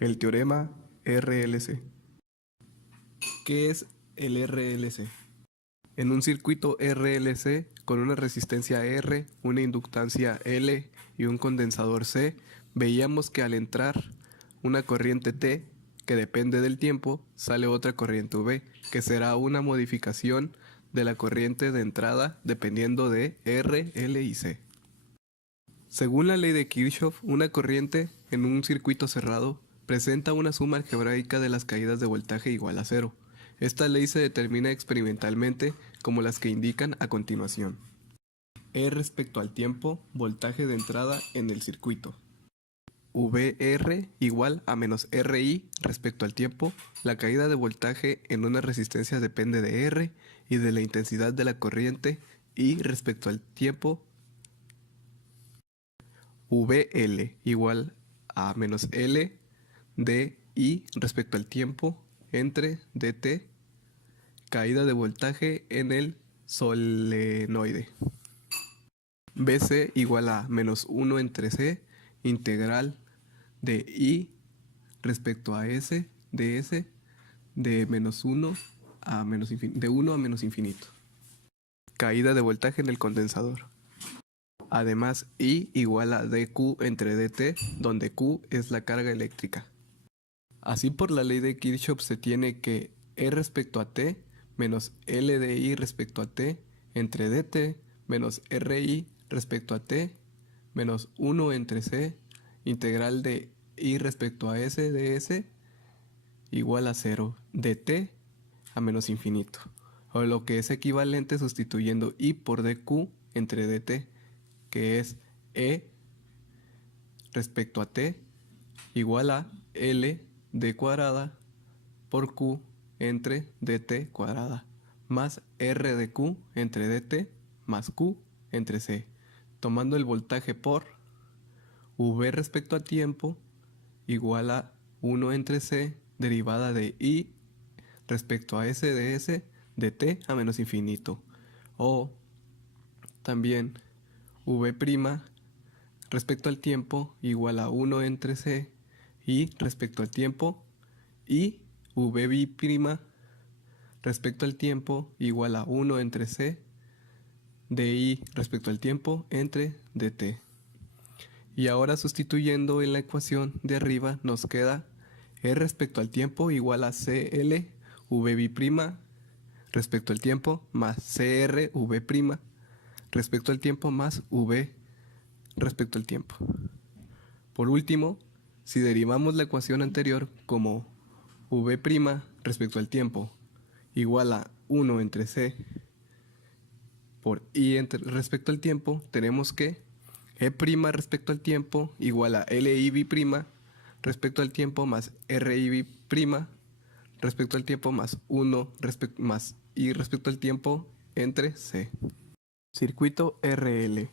El teorema RLC. ¿Qué es el RLC? En un circuito RLC con una resistencia R, una inductancia L y un condensador C, veíamos que al entrar una corriente T, que depende del tiempo, sale otra corriente V, que será una modificación de la corriente de entrada dependiendo de R, L y C. Según la ley de Kirchhoff, una corriente en un circuito cerrado presenta una suma algebraica de las caídas de voltaje igual a cero. Esta ley se determina experimentalmente como las que indican a continuación. E respecto al tiempo, voltaje de entrada en el circuito. VR igual a menos RI respecto al tiempo. La caída de voltaje en una resistencia depende de R y de la intensidad de la corriente, y respecto al tiempo, VL igual a menos L de I respecto al tiempo entre dt, caída de voltaje en el solenoide. BC igual a menos 1 entre C integral de I respecto a S de S de menos 1 a menos de 1 a menos infinito. Caída de voltaje en el condensador. Además, I igual a dQ entre dt, donde Q es la carga eléctrica. Así, por la ley de Kirchhoff se tiene que E respecto a T menos L de I respecto a T entre dt menos RI respecto a T menos 1 entre C integral de I respecto a S de S igual a 0 de T a menos infinito, o lo que es equivalente sustituyendo I por dQ entre dt, que es E respecto a T igual a L d cuadrada por Q entre dt cuadrada más R de Q entre dt más Q entre C, tomando el voltaje por V respecto a tiempo igual a 1 entre C derivada de I respecto a S de S de T a menos infinito, o también V' respecto al tiempo igual a 1 entre C y respecto al tiempo, y V' respecto al tiempo igual a 1 entre C de I respecto al tiempo entre dt. Y ahora, sustituyendo en la ecuación de arriba, nos queda E respecto al tiempo igual a CL V' respecto al tiempo más CR V' respecto al tiempo más V respecto al tiempo. Por último, si derivamos la ecuación anterior como V' respecto al tiempo igual a 1 entre C por I respecto al tiempo, tenemos que E' respecto al tiempo igual a LI' respecto al tiempo más RI' respecto al tiempo más 1 más I respecto al tiempo entre C. Circuito RL.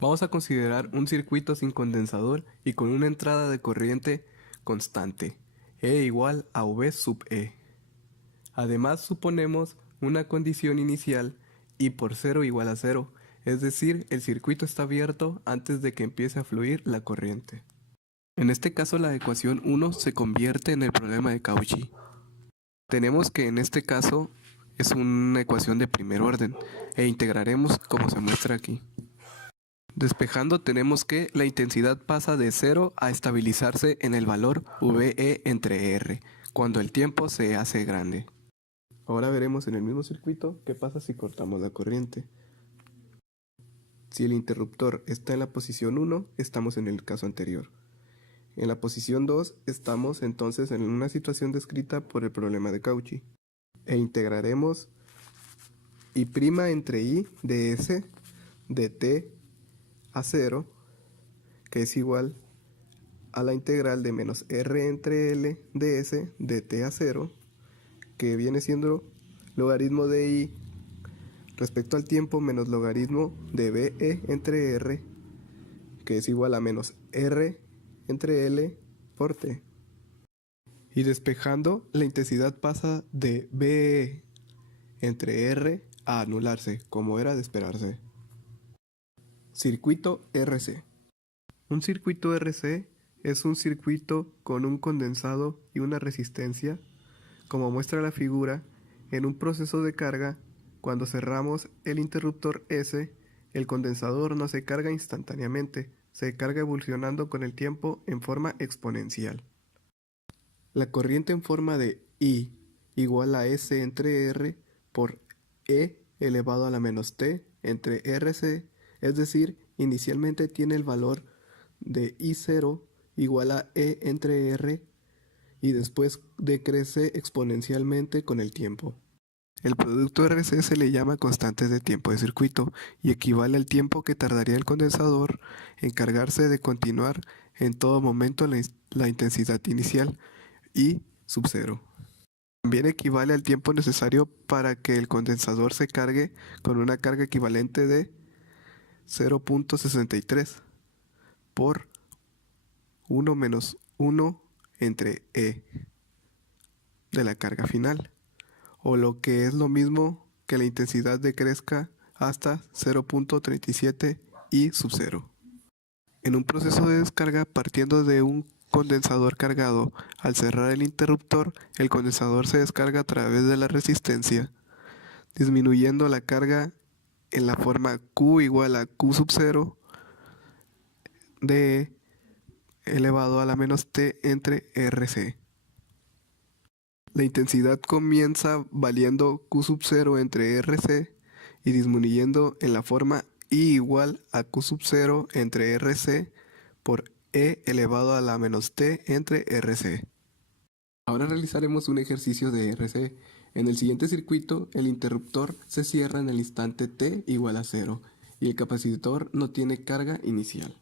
Vamos a considerar un circuito sin condensador y con una entrada de corriente constante, E igual a V sub E. Además, suponemos una condición inicial I por 0 igual a 0, es decir, el circuito está abierto antes de que empiece a fluir la corriente. En este caso, la ecuación 1 se convierte en el problema de Cauchy. Tenemos que en este caso es una ecuación de primer orden e integraremos como se muestra aquí. Despejando, tenemos que la intensidad pasa de 0 a estabilizarse en el valor VE entre R, cuando el tiempo se hace grande. Ahora veremos en el mismo circuito qué pasa si cortamos la corriente. Si el interruptor está en la posición 1, estamos en el caso anterior. En la posición 2, estamos entonces en una situación descrita por el problema de Cauchy. E integraremos I' entre I de S de T a 0, que es igual a la integral de menos R entre L de S de T a 0, que viene siendo logaritmo de I respecto al tiempo menos logaritmo de BE entre R, que es igual a menos R entre L por T. Y despejando, la intensidad pasa de BE entre R a anularse, como era de esperarse. Circuito RC. Un circuito RC es un circuito con un condensado y una resistencia. Como muestra la figura, en un proceso de carga, cuando cerramos el interruptor S, el condensador no se carga instantáneamente, se carga evolucionando con el tiempo en forma exponencial. La corriente en forma de I igual a S entre R por E elevado a la menos T entre RC, es decir, inicialmente tiene el valor de I0 igual a E entre R y después decrece exponencialmente con el tiempo. El producto RC se le llama constante de tiempo de circuito y equivale al tiempo que tardaría el condensador en cargarse de continuar en todo momento la intensidad inicial, I sub 0. También equivale al tiempo necesario para que el condensador se cargue con una carga equivalente de 0.63 por 1 menos 1 entre E de la carga final, o lo que es lo mismo que la intensidad decrezca hasta 0.37 I sub 0. En un proceso de descarga partiendo de un condensador cargado, al cerrar el interruptor, el condensador se descarga a través de la resistencia, disminuyendo la carga en la forma Q igual a Q sub 0 de E elevado a la menos T entre RC. La intensidad comienza valiendo Q sub 0 entre RC y disminuyendo en la forma I igual a Q sub 0 entre RC por E elevado a la menos T entre RC. Ahora realizaremos un ejercicio de RC. En el siguiente circuito, el interruptor se cierra en el instante T igual a 0 y el capacitor no tiene carga inicial.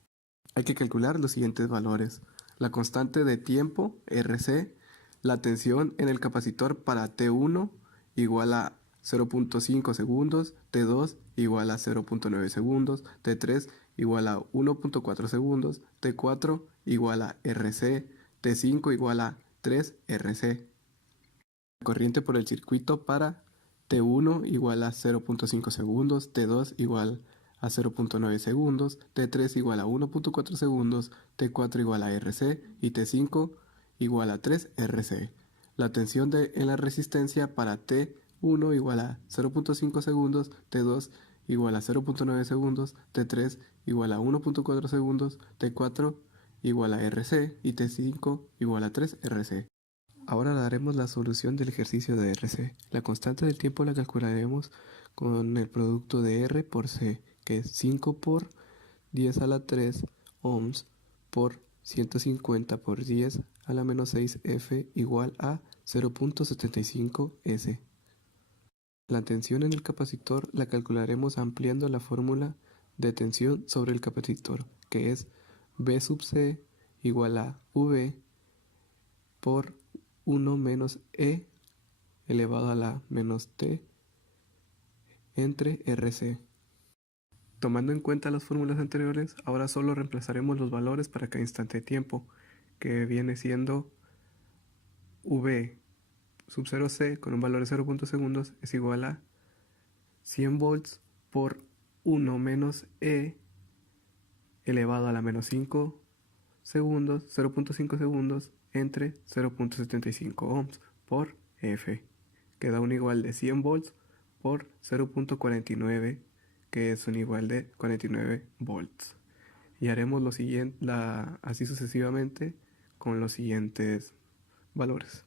Hay que calcular los siguientes valores. La constante de tiempo, RC, la tensión en el capacitor para T1 igual a 0.5 segundos, T2 igual a 0.9 segundos, T3 igual a 1.4 segundos, T4 igual a RC, T5 igual a 3 RC. La corriente por el circuito para T1 igual a 0.5 segundos, T2 igual a 0.9 segundos, T3 igual a 1.4 segundos, T4 igual a RC y T5 igual a 3 RC. La tensión en la resistencia para T1 igual a 0.5 segundos, T2 igual a 0.9 segundos, T3 igual a 1.4 segundos, T4 igual a RC y T5 igual a 3 RC. Ahora daremos la solución del ejercicio de RC. La constante del tiempo la calcularemos con el producto de R por C, que es 5 por 10 a la 3 ohms por 150 por 10 a la menos 6 F igual a 0.75 S. La tensión en el capacitor la calcularemos ampliando la fórmula de tensión sobre el capacitor, que es V sub C igual a V por 1 menos E elevado a la menos T entre RC. Tomando en cuenta las fórmulas anteriores, ahora solo reemplazaremos los valores para cada instante de tiempo, que viene siendo V sub 0C con un valor de 0.0 segundos es igual a 100 volts por 1 menos E elevado a la menos 5 segundos, 0.5 segundos entre 0.75 ohms por F, que da un igual de 100 volts por 0.49, que es un igual de 49 volts. Y haremos lo siguiente, así sucesivamente con los siguientes valores.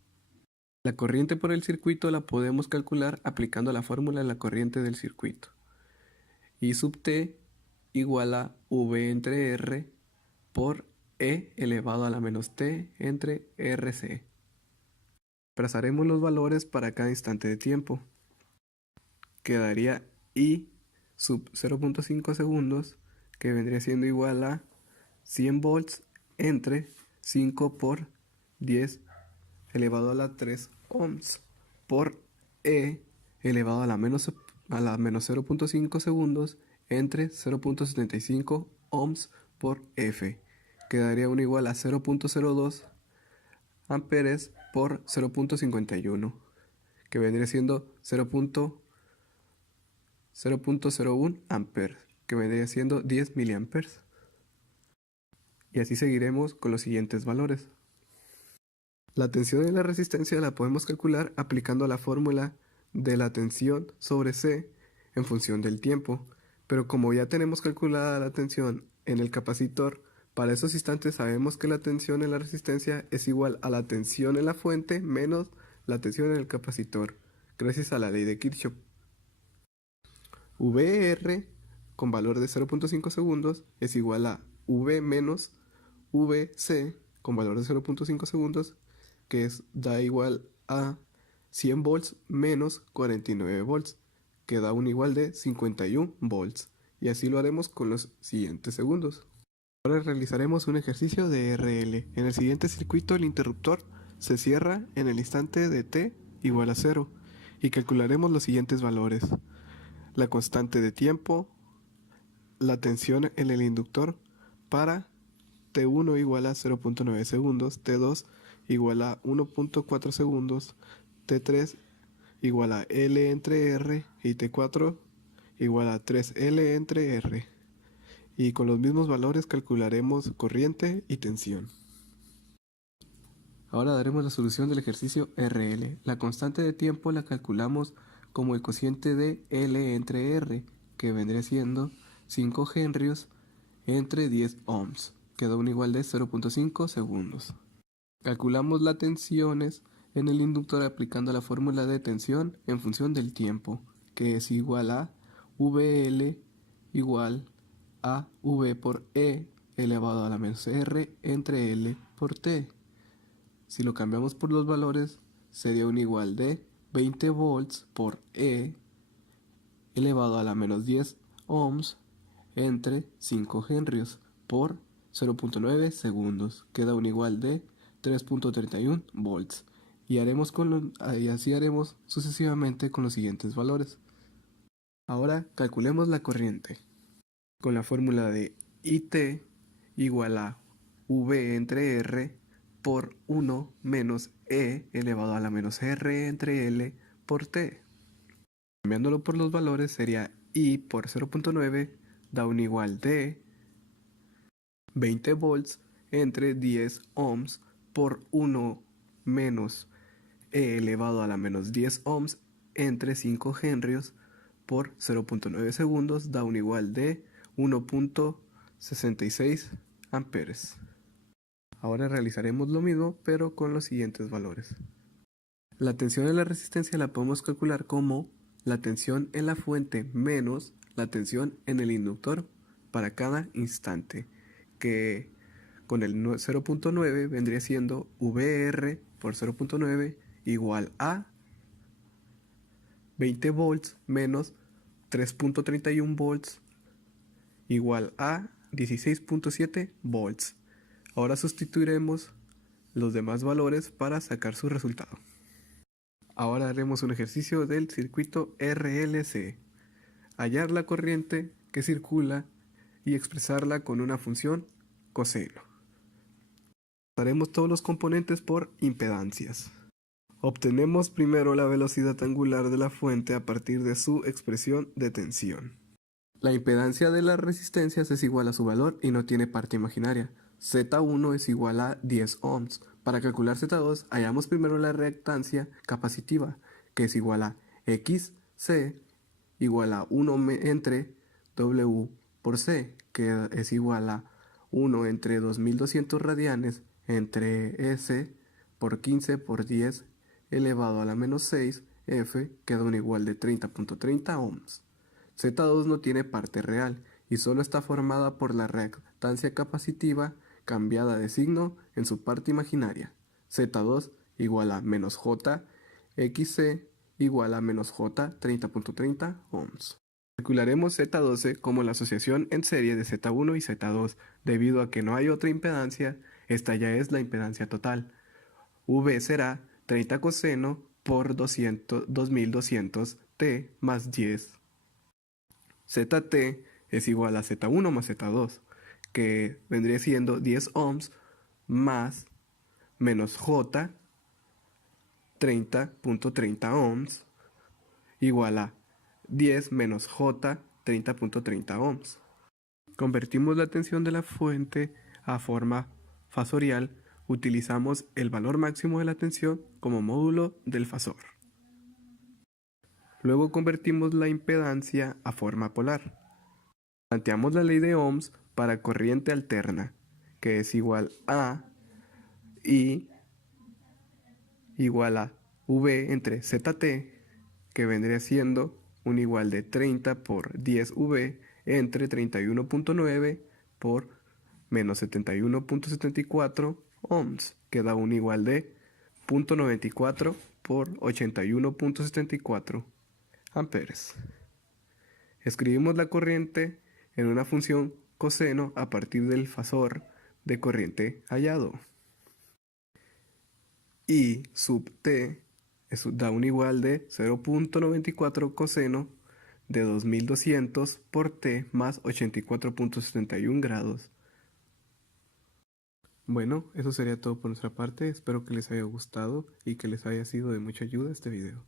La corriente por el circuito la podemos calcular aplicando la fórmula de la corriente del circuito. I sub T igual a V entre R por E elevado a la menos T entre RC. Trazaremos los valores para cada instante de tiempo. Quedaría I sub 0.5 segundos, que vendría siendo igual a 100 volts entre 5 por 10 elevado a la 3 ohms por E elevado a la menos 0.5 segundos entre 0.75 ohms por F. Quedaría un igual a 0.02 amperes por 0.51, que vendría siendo 0.01 amperes, que vendría siendo 10 miliamperes. Y así seguiremos con los siguientes valores. La tensión y la resistencia la podemos calcular aplicando la fórmula de la tensión sobre C en función del tiempo. Pero como ya tenemos calculada la tensión en el capacitor, para esos instantes sabemos que la tensión en la resistencia es igual a la tensión en la fuente menos la tensión en el capacitor, gracias a la ley de Kirchhoff. VR con valor de 0.5 segundos es igual a V menos VC con valor de 0.5 segundos, que da igual a 100 volts menos 49 volts, que da un igual de 51 volts. Y así lo haremos con los siguientes segundos. Ahora realizaremos un ejercicio de RL. En el siguiente circuito el interruptor se cierra en el instante de t igual a 0 y calcularemos los siguientes valores: la constante de tiempo, la tensión en el inductor para T1 igual a 0.9 segundos, T2 igual a 1.4 segundos, T3 igual a L entre R y T4 igual a 3L entre R. Y con los mismos valores calcularemos corriente y tensión. Ahora daremos la solución del ejercicio RL. La constante de tiempo la calculamos como el cociente de L entre R, que vendría siendo 5 henrios entre 10 ohms, que da un igual de 0.5 segundos. Calculamos las tensiones en el inductor aplicando la fórmula de tensión en función del tiempo, que es igual a VL igual a V por E elevado a la menos R entre L por T. Si lo cambiamos por los valores, sería un igual de 20 volts por E elevado a la menos 10 ohms entre 5 henrios por 0.9 segundos, que da un igual de 3.31 volts. Y así haremos sucesivamente con los siguientes valores. Ahora calculemos la corriente. Con la fórmula de IT igual a V entre R por 1 menos E elevado a la menos R entre L por T. Cambiándolo por los valores sería I por 0.9 da un igual de 20 volts entre 10 ohms por 1 menos E elevado a la menos 10 ohms entre 5 henrios por 0.9 segundos da un igual de 1.66 amperes. Ahora realizaremos lo mismo pero con los siguientes valores. La tensión en la resistencia la podemos calcular como la tensión en la fuente menos la tensión en el inductor para cada instante, que con el 0.9 vendría siendo VR por 0.9 igual a 20 volts menos 3.31 volts igual a 16.7 volts. Ahora sustituiremos los demás valores para sacar su resultado. Ahora haremos un ejercicio del circuito RLC. Hallar la corriente que circula y expresarla con una función coseno. Haremos todos los componentes por impedancias. Obtenemos primero la velocidad angular de la fuente a partir de su expresión de tensión. La impedancia de las resistencias es igual a su valor y no tiene parte imaginaria. Z1 es igual a 10 ohms. Para calcular Z2, hallamos primero la reactancia capacitiva, que es igual a XC igual a 1 entre W por C, que es igual a 1 entre 2200 radianes entre S por 15 por 10 elevado a la menos 6 F, que da un igual de 30.30 ohms. Z2 no tiene parte real y solo está formada por la reactancia capacitiva cambiada de signo en su parte imaginaria. Z2 igual a menos J, XC igual a menos J 30.30 ohms. Calcularemos Z12 como la asociación en serie de Z1 y Z2. Debido a que no hay otra impedancia, esta ya es la impedancia total. V será 30 coseno por 2200 T más 10. ZT es igual a Z1 más Z2, que vendría siendo 10 ohms más menos J 30.30 ohms igual a 10 menos J 30.30 ohms. Convertimos la tensión de la fuente a forma fasorial, utilizamos el valor máximo de la tensión como módulo del fasor. Luego convertimos la impedancia a forma polar. Planteamos la ley de Ohms para corriente alterna, que es igual a I igual a V entre ZT, que vendría siendo un igual de 30 por 10V entre 31.9 por menos 71.74 ohms, que da un igual de 0.94 por 81.74 amperes. Escribimos la corriente en una función coseno a partir del fasor de corriente hallado. I sub t da un igual de 0.94 coseno de 2200 por t más 84.71 grados. Bueno, eso sería todo por nuestra parte. Espero que les haya gustado y que les haya sido de mucha ayuda este video.